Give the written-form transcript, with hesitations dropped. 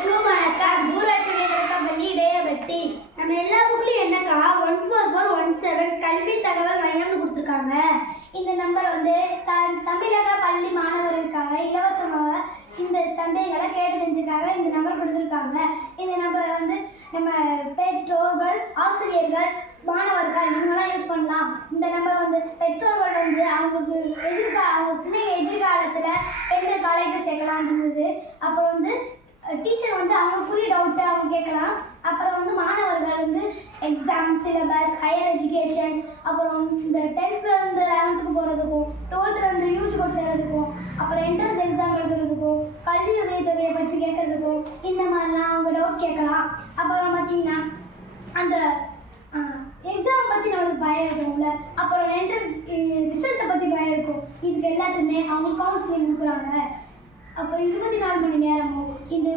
அனைவருக்கும் வணக்கம். ஊராட்சி பள்ளி இடையபட்டி. நம்ம எல்லா புக்லையும் என்னக்கா 14417 கல்வி தகவல் மையம்னு கொடுத்துருக்காங்க. இந்த நம்பர் வந்து தமிழக பள்ளி மாணவர்களுக்காக இலவசமாக இந்த சந்தைகளை கேட்டு தெரிஞ்சுக்காக இந்த நம்பர் கொடுத்துருக்காங்க. இந்த நம்பர் வந்து நம்ம பெற்றோர்கள், ஆசிரியர்கள், மாணவர்கள் இவங்கெல்லாம் யூஸ் பண்ணலாம். இந்த நம்பர் வந்து பெற்றோர்கள் வந்து அவங்களுக்கு அவங்க பிள்ளைங்க எதிர்காலத்தில் எந்த காலேஜில் சேர்க்கலாம் இருந்தது. அப்புறம் வந்து டீச்சர் வந்து அவங்களுக்குரிய டவுட்டை அவங்க கேட்கலாம். அப்புறம் வந்து மாணவர்கள் வந்து எக்ஸாம், சிலபஸ், ஹையர் எஜுகேஷன், அப்புறம் இந்த 10th வந்து 11th போகிறதுக்கும், 12th வந்து யூஜி கோர்ஸ் செய்கிறதுக்கும், அப்புறம் என்ட்ரன்ஸ் எக்ஸாம் எழுதுறதுக்கும், கல்வி உதவித்தொகையை பற்றி கேட்கறதுக்கும் இந்த மாதிரிலாம் அவங்க டவுட் கேட்கலாம். அப்புறம் பார்த்தீங்கன்னா அந்த எக்ஸாம் பற்றி நம்மளுக்கு பயம் இருக்கும்ல, அப்புறம் என்ட்ரன்ஸ் ரிசல்ட்டை பற்றி பயம் இருக்கும். இதுக்கு எல்லாத்துக்குமே அவங்க கவுன்சிலிங் கொடுக்குறாங்க. அப்புறம் 24 மணி நேரமும் இந்த